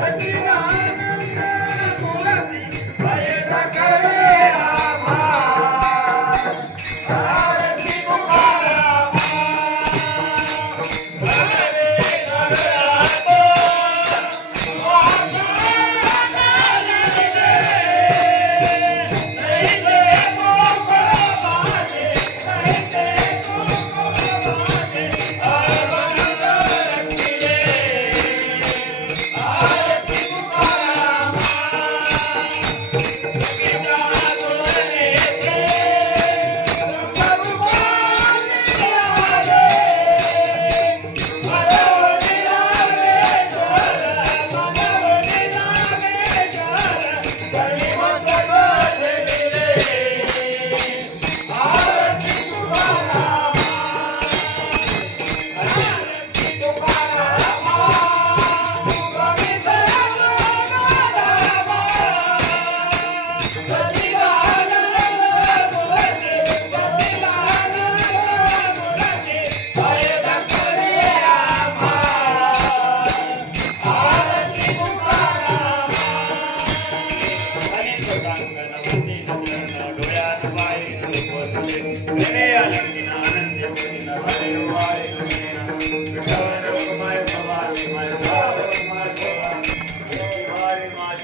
Hare